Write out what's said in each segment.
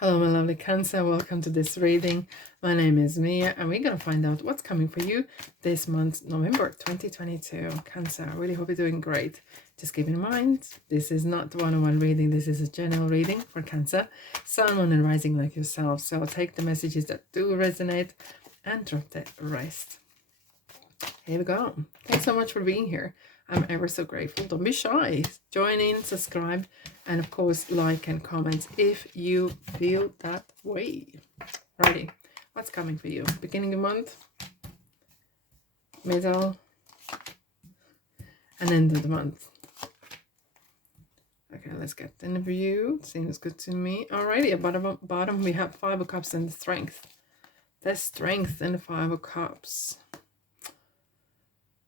Hello, my lovely Cancer. Welcome to this reading. My name is Mia, and we're going to find out what's coming for you this month, November 2022. Cancer, I really hope you're doing great. Just keep in mind, this is not one-on-one reading. This is a general reading for Cancer, Sun, Moon, and Rising like yourself. So take the messages that do resonate and drop the rest. Here we go. Thanks so much for being here. I'm ever so grateful. Don't be shy. Join in, subscribe, and of course, like and comment if you feel that way. Righty. What's coming for you? Beginning of month, middle, and end of the month. Okay, let's get the view. Seems good to me. Alrighty, at bottom we have Five of Cups and the Strength. The Strength and the Five of Cups.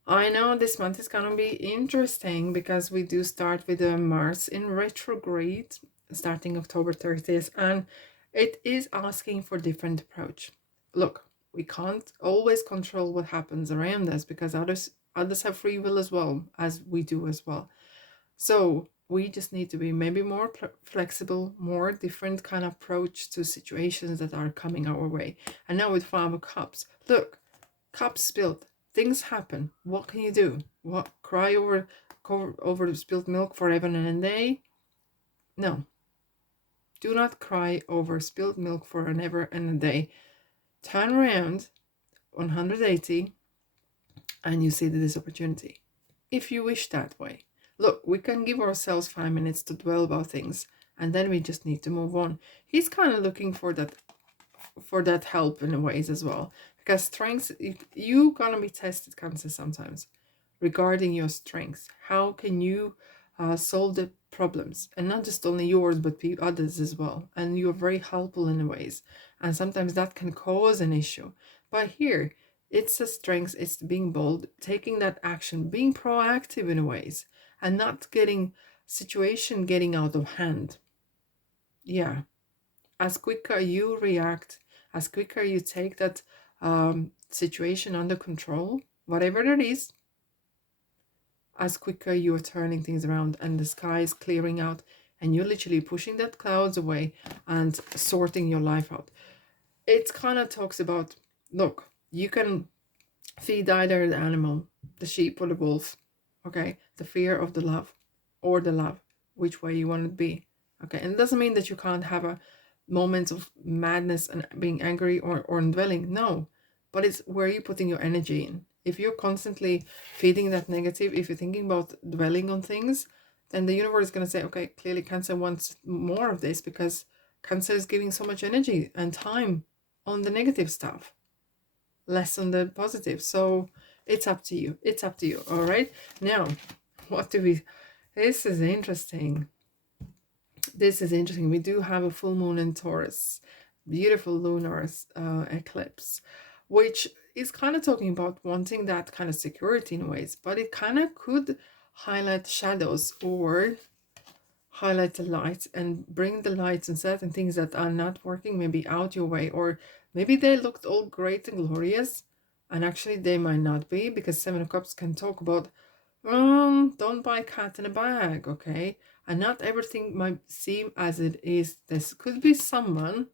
I know this month is going to be interesting because we do start with Mars in retrograde starting October 30th, and it is asking for different approach. Look, we can't always control what happens around us because others have free will as well as we do as well. So we just need to be maybe more flexible, more different kind of approach to situations that are coming our way. And now with Five of Cups, look, cups spilled. Things happen. What can you do? What, cry over spilled milk forever and a day? No. Do not cry over spilled milk for an ever and a day. Turn around 180 and you see this opportunity. If you wish that way. Look, we can give ourselves 5 minutes to dwell about things and then we just need to move on. He's kind of looking for that help in ways as well. Because strengths, you're going to be tested, Cancer, sometimes regarding your strengths. How can you solve the problems? And not just only yours, but others as well. And you're very helpful in ways. And sometimes that can cause an issue. But here, it's a strength. It's being bold, taking that action, being proactive in ways. And not getting situation getting out of hand. Yeah. As quicker you react, as quicker you take that situation under control, whatever it is, as quicker you're turning things around and the sky is clearing out and you're literally pushing that clouds away and sorting your life out. It kind of talks about, look, you can feed either the animal, the sheep or the wolf, okay? The fear of the love or the love, which way you want it to be, okay? And it doesn't mean that you can't have a moments of madness and being angry or dwelling. No, but it's where you're putting your energy in. If you're constantly feeding that negative, if you're thinking about dwelling on things, then the universe is going to say, okay, clearly Cancer wants more of this because Cancer is giving so much energy and time on the negative stuff, less on the positive. So it's up to you. It's up to you. All right. Now, this is interesting. This is interesting. We do have a full moon in Taurus, beautiful lunar eclipse, which is kind of talking about wanting that kind of security in ways, but it kind of could highlight shadows or highlight the light and bring the lights and certain things that are not working maybe out your way, or maybe they looked all great and glorious and actually they might not be, because Seven of Cups can talk about don't buy cat in a bag, okay? And not everything might seem as it is. This could be someone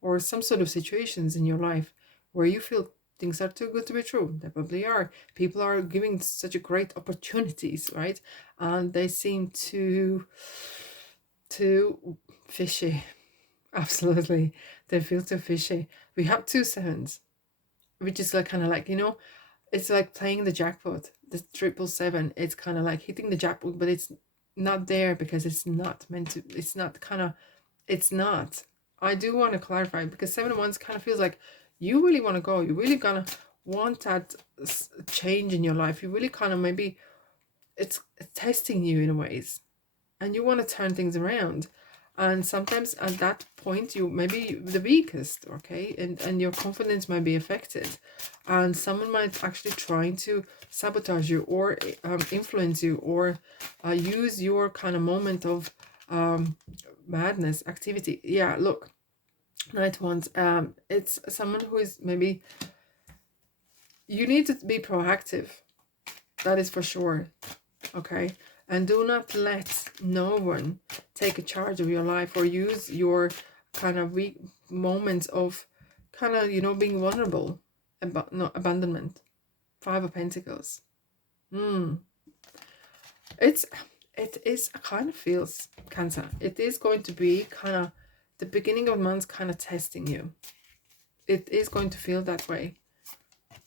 or some sort of situations in your life where you feel things are too good to be true. They probably are. People are giving such a great opportunities, right? And they seem too fishy. Absolutely. They feel too fishy. We have 2 sevens, which is like kind of like, it's like playing the jackpot, the 777. It's kind of like hitting the jackpot, but it's not there because it's not meant to. It's not. I do want to clarify because 7 of Wands kind of feels like you really want to go. You really gonna want that change in your life. You really kind of maybe it's testing you in ways, and you want to turn things around. And sometimes at that point you may be the weakest, okay, and your confidence might be affected, and someone might actually try to sabotage you or influence you or use your kind of moment of madness activity. Yeah, look, Knight Wands, it's someone who is maybe, you need to be proactive, that is for sure, okay? And do not let no one take a charge of your life or use your kind of weak moments of kind of, you know, being vulnerable, no, abandonment. 5 of Pentacles. It kind of feels, Cancer, it is going to be kind of the beginning of the month, kind of testing you. It is going to feel that way.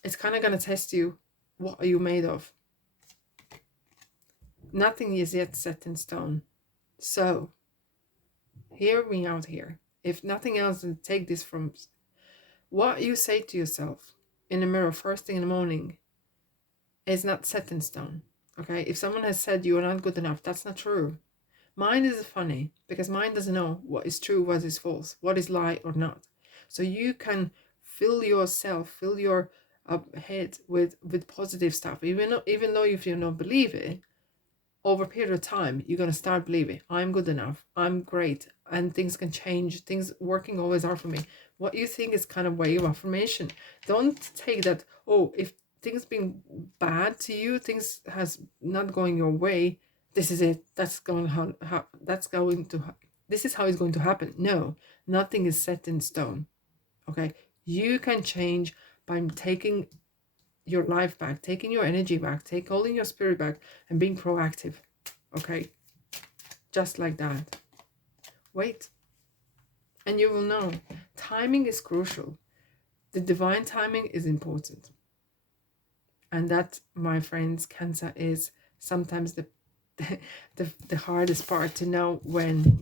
It's kind of going to test you. What are you made of? Nothing is yet set in stone. So hear me out here. If nothing else, then take this from what you say to yourself in the mirror first thing in the morning is not set in stone. Okay, if someone has said you are not good enough, that's not true. Mind is funny because mind doesn't know what is true, what is false, what is lie or not. So you can fill yourself, fill your head with positive stuff, even though if you don't believe it, over a period of time you're going to start believing I'm good enough, I'm great, and things can change, things working always are for me. What you think is kind of way of affirmation. Don't take that, oh, if things being bad to you, things has not going your way, this is it, that's going to this is how it's going to happen. No, nothing is set in stone. Okay, you can change by taking your life back, taking your energy back, holding your spirit back, and being proactive. Okay, just like that. Wait, and you will know. Timing is crucial. The divine timing is important, and that, my friends, Cancer, is sometimes the hardest part to know when.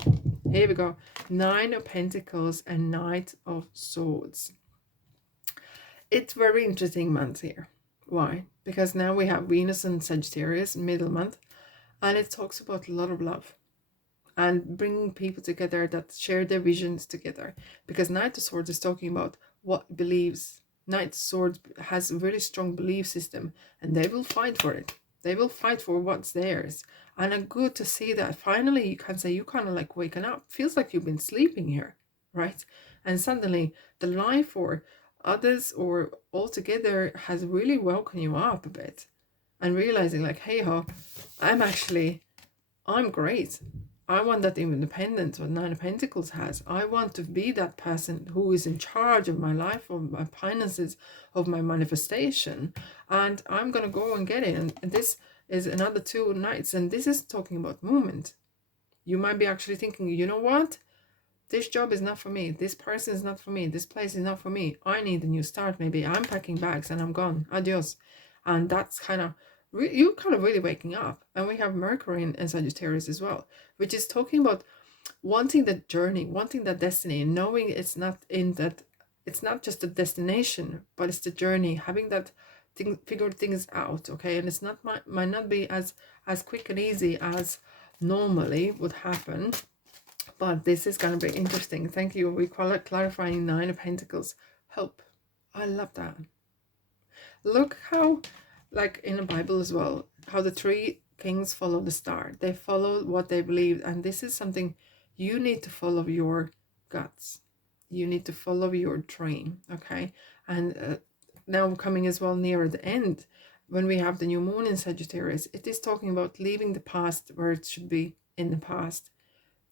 Here we go. 9 of Pentacles and Knight of Swords. It's very interesting month here. Why? Because now we have Venus and Sagittarius, middle month, and it talks about a lot of love and bringing people together that share their visions together. Because Knight of Swords is talking about what believes. Knight of Swords has a really strong belief system, and they will fight for it. They will fight for what's theirs. And it's good to see that finally you can say you kind of like waking up. Feels like you've been sleeping here, right? And suddenly the life or others or altogether has really woken you up a bit, and realizing like, hey ho, I'm great. I want that independence what 9 of Pentacles has. I want to be that person who is in charge of my life, of my finances, of my manifestation, and I'm gonna go and get it. And this is another 2 nights, and this is talking about movement. You might be actually thinking, you know what? This job is not for me. This person is not for me. This place is not for me. I need a new start. Maybe I'm packing bags and I'm gone. Adios. And that's kind of, you kind of really waking up. And we have Mercury in Sagittarius as well, which is talking about wanting that journey, wanting that destiny, knowing it's not just a destination, but it's the journey, having that thing, figure things out. Okay. And it's not, might not be as quick and easy as normally would happen. But this is going to be interesting. Thank you. We call it clarifying 9 of Pentacles. Hope. I love that. Look how, like in the Bible as well, how the 3 kings follow the star. They follow what they believe. And this is something you need to follow your guts. You need to follow your dream. Okay. And now coming as well nearer the end, when we have the new moon in Sagittarius, it is talking about leaving the past where it should be in the past.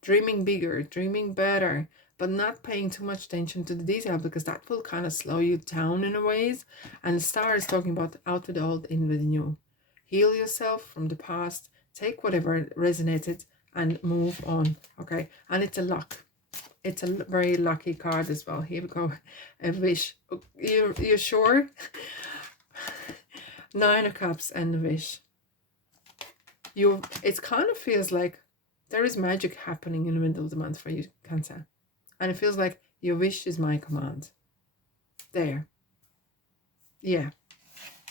Dreaming bigger, dreaming better, but not paying too much attention to the detail, because that will kind of slow you down in a ways. And the star is talking about out with the old, in with the new. Heal yourself from the past, take whatever resonated and move on. Okay, and it's a luck. It's a very lucky card as well. Here we go. A wish. You're sure? 9 of Cups and a wish. It kind of feels like there is magic happening in the middle of the month for you, Cancer. And it feels like your wish is my command. There. Yeah.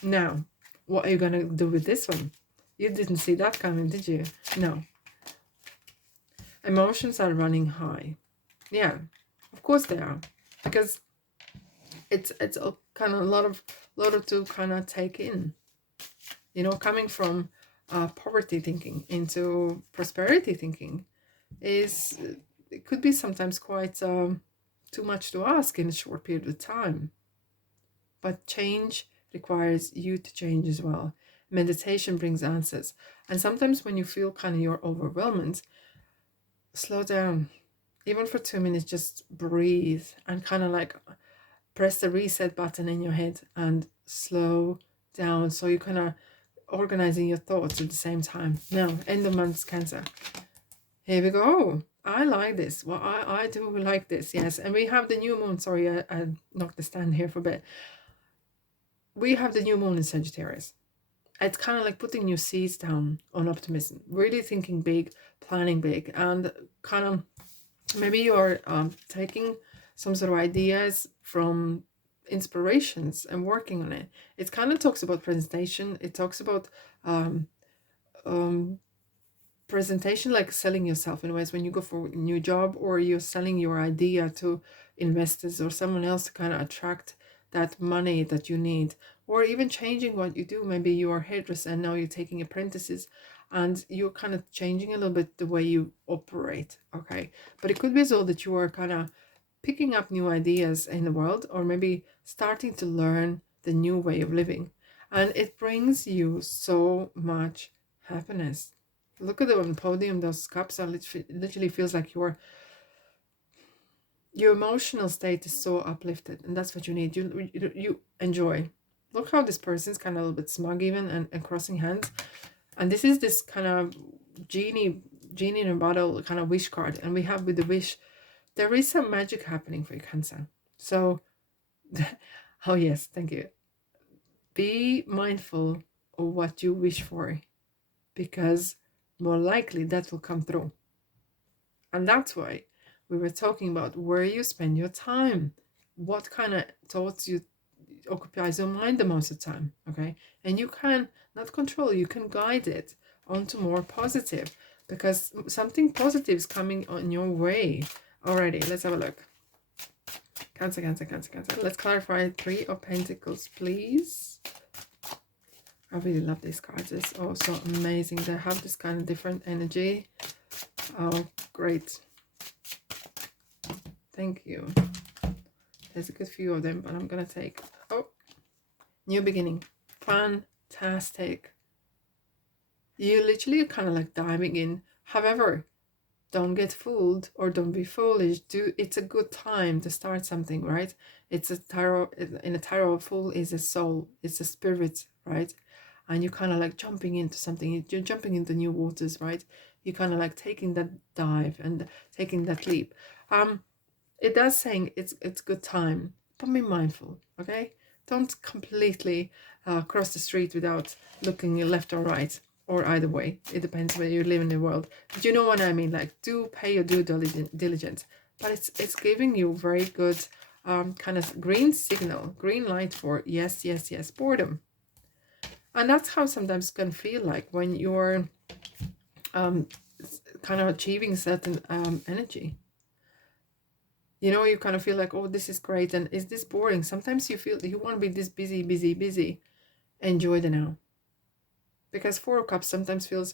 Now, what are you going to do with this one? You didn't see that coming, did you? No. Emotions are running high. Yeah, of course they are. Because it's a kind of a lot of to kind of take in. You know, coming from poverty thinking into prosperity thinking it could be sometimes quite too much to ask in a short period of time. But change requires you to change as well. Meditation brings answers. And sometimes when you feel kind of you're overwhelmed, slow down. even for 2 minutes, just breathe and kind of like press the reset button in your head and slow down. So you're kind of organizing your thoughts at the same time. Now, end of month Cancer. Here we go. I like this. Well, I do like this, yes. And we have the new moon. Sorry, I knocked the stand here for a bit. We have the new moon in Sagittarius. It's kind of like putting your seeds down on optimism, really thinking big, planning big, and kind of maybe you're taking some sort of ideas from inspirations and working on it. It kind of talks about presentation. It talks about um, um, presentation, like selling yourself in ways when you go for a new job, or you're selling your idea to investors or someone else to kind of attract that money that you need, or even changing what you do. Maybe you are a hairdresser and now you're taking apprentices and you're kind of changing a little bit the way you operate. Okay, but it could be as well that you are kind of picking up new ideas in the world, or maybe starting to learn the new way of living, and it brings you so much happiness. Look at the on podium, those cups are literally feels like your emotional state is so uplifted, and that's what you need. You enjoy. Look how this person's kind of a little bit smug even, and crossing hands. And this is this kind of genie in a bottle kind of wish card. And we have with the wish, there is some magic happening for you, Cancer. So, oh yes, thank you. Be mindful of what you wish for, because more likely that will come through. And that's why we were talking about where you spend your time, what kind of thoughts you occupies your mind the most of the time. Okay, and you can not control, you can guide it onto more positive, because something positive is coming on your way already. Let's have a look. Cancer, Cancer, Cancer, Cancer. Let's clarify. 3 of Pentacles, please. I really love these cards. It's also amazing. They have this kind of different energy. Oh, great. Thank you. There's a good few of them, but I'm going to take... Oh, new beginning. Fantastic. You literally kind of like diving in. However, don't get fooled or don't be foolish. It's a good time to start something, right? It's a tarot. In a tarot, fool is a soul. It's a spirit, right? And you're kind of like jumping into something. You're jumping into new waters, right? You're kind of like taking that dive and taking that leap. It does saying it's good time, but be mindful, okay? Don't completely cross the street without looking left or right, or either way. It depends where you live in the world. But you know what I mean? Like, do pay your due diligence. But it's giving you very good kind of green signal, green light for yes, yes, yes, boredom. And that's how sometimes can feel like when you're kind of achieving certain energy. You know, you kind of feel like, oh, this is great, and is this boring? Sometimes you feel you want to be this busy, busy, busy. Enjoy the now. Because 4 of Cups sometimes feels,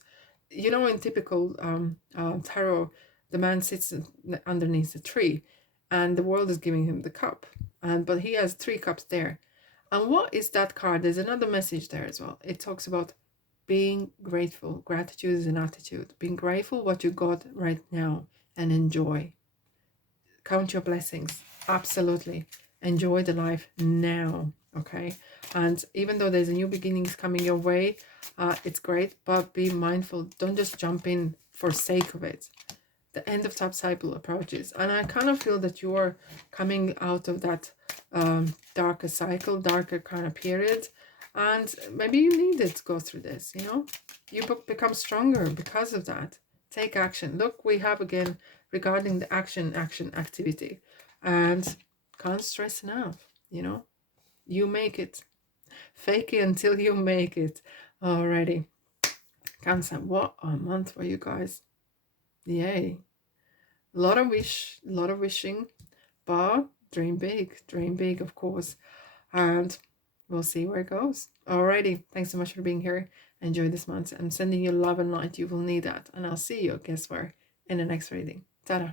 you know, in typical tarot, the man sits underneath the tree, and the world is giving him the cup, but he has 3 cups there. And what is that card? There's another message there as well. It talks about being grateful. Gratitude is an attitude. Being grateful what you got right now, and enjoy. Count your blessings. Absolutely. Enjoy the life now. Okay. And even though there's a new beginnings coming your way, it's great, but be mindful. Don't just jump in for sake of it. The end of top cycle approaches, and I kind of feel that you are coming out of that darker cycle, darker kind of period, and maybe you needed to go through this. You know, you become stronger because of that. Take action. Look, we have again regarding the action activity, and can't stress enough. You know, you make it. Fake it until you make it. Alrighty. Cancer, what a month for you guys. Yay. A lot of wishing, but dream big, of course. And we'll see where it goes. Alrighty. Thanks so much for being here. Enjoy this month. I'm sending you love and light. You will need that. And I'll see you, guess where, in the next reading. Ta-da.